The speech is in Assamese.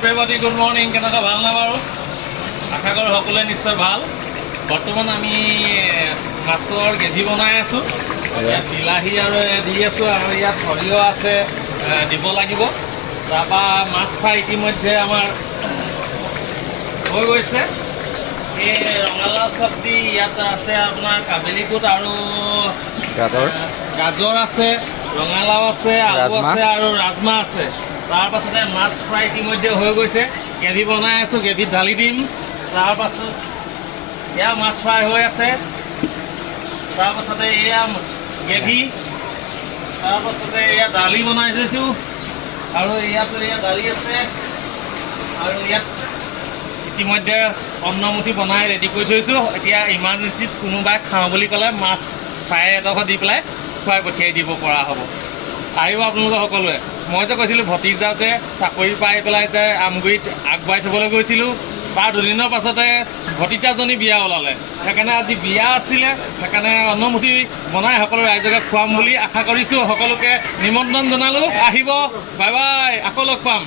Everybody good morning. কেনেকুৱা ভাল নে বাৰু? আশা কৰোঁ সকলোৱে নিশ্চয় ভাল। বৰ্তমান আমি মাছৰ গ্ৰেভি বনাই আছোঁ। ইয়াত বিলাহী আৰু দি আছোঁ আৰু ইয়াত সৰিয়হ আছে দিব লাগিব। তাৰপৰা মাছ ফ্ৰাই ইতিমধ্যে আমাৰ হৈ গৈছে। এই ৰঙালাও চব্জি ইয়াত আছে আপোনাৰ কাবেলি বুট আৰু গাজৰ আছে, ৰঙালাও আছে, আলু আছে আৰু ৰাজমাহ আছে। তাৰপাছতে মাছ ফ্ৰাই ইতিমধ্যে হৈ গৈছে। গ্ৰেভি বনাই আছোঁ, গ্ৰেভিত ঢালি দিম। তাৰপাছত এয়া মাছ ফ্ৰাই হৈ আছে। তাৰপাছতে এয়া গ্ৰেভি, তাৰপাছতে এয়া দালি বনাই থৈছোঁ আৰু ইয়াত দালি আছে আৰু ইয়াত ইতিমধ্যে অন্নমুঠি বনাই ৰেডি কৰি থৈছোঁ। এতিয়া ইমাৰ্জেঞ্চিত কোনোবাই খাওঁ বুলি ক'লে মাছ ফ্ৰাই এডোখৰ দি পেলাই খুৱাই পঠিয়াই দিব পৰা হ'ব। আহিব আপোনালোকে সকলোৱে। মই যে কৈছিলোঁ ভতিজা যে চাকৰি পাই পেলাই যে আমগুৰিত আগবঢ়াই থ'বলৈ গৈছিলোঁ, তাৰ দুদিনৰ পাছতে ভতিজাজনী বিয়া ওলালে। সেইকাৰণে আজি বিয়া আছিলে, সেইকাৰণে অন্নমুঠি বনাই সকলো ৰাইজকে খুৱাম বুলি আশা কৰিছোঁ। সকলোকে নিমন্ত্ৰণ জনালোঁ, আহিব। বাই বাই, আকৌ লগ পাম।